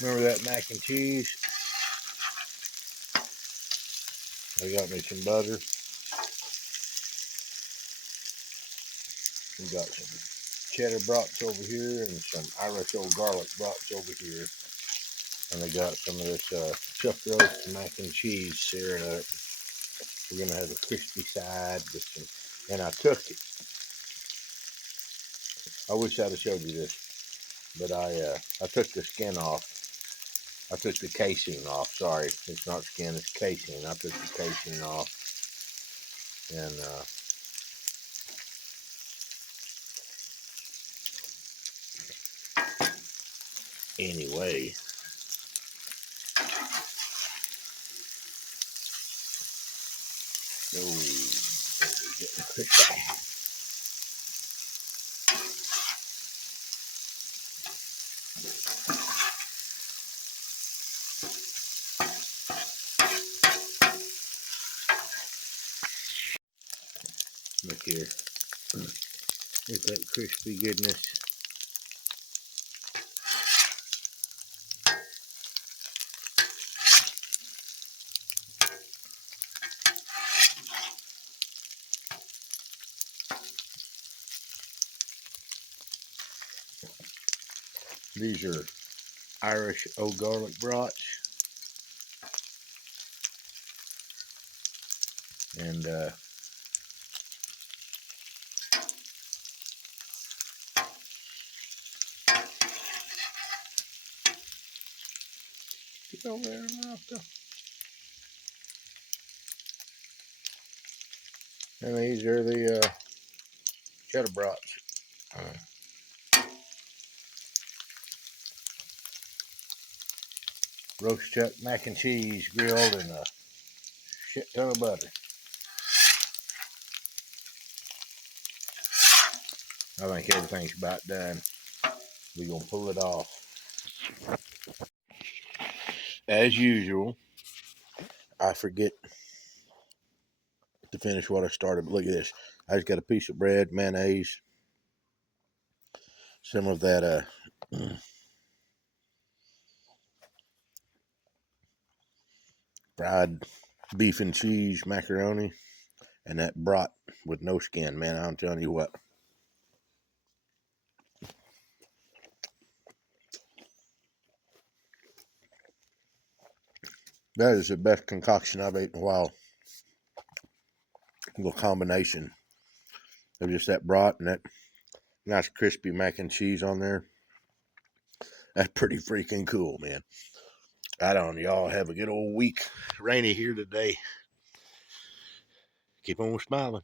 Remember that mac and cheese? I got me some butter. We got some cheddar brats over here and some Irish old garlic brats over here. And I got some of this chuck roast mac and cheese searing up. We're gonna have a crispy side with some, and I took it. I wish I'd have showed you this, but I took the skin off. I took the casing off. Sorry, it's not skin, it's casing. I took the casing off, and anyway, oh, we're getting crispy. Look here. Look at that crispy goodness. These are Irish old garlic brats. And get over there and and these are the cheddar brats. Roast chuck mac and cheese grilled in a shit ton of butter. I think everything's about done. We're gonna pull it off. As usual, I forget to finish what I started, but look at this. I just got a piece of bread, mayonnaise, some of that fried beef and cheese macaroni, and that brat with no skin. Man, I'm telling you what. That is the best concoction I've ate in a while. A little combination of just that brat and that nice crispy mac and cheese on there. That's pretty freaking cool, man. I don't. Y'all have a good old week. Rainy here today. Keep on smiling.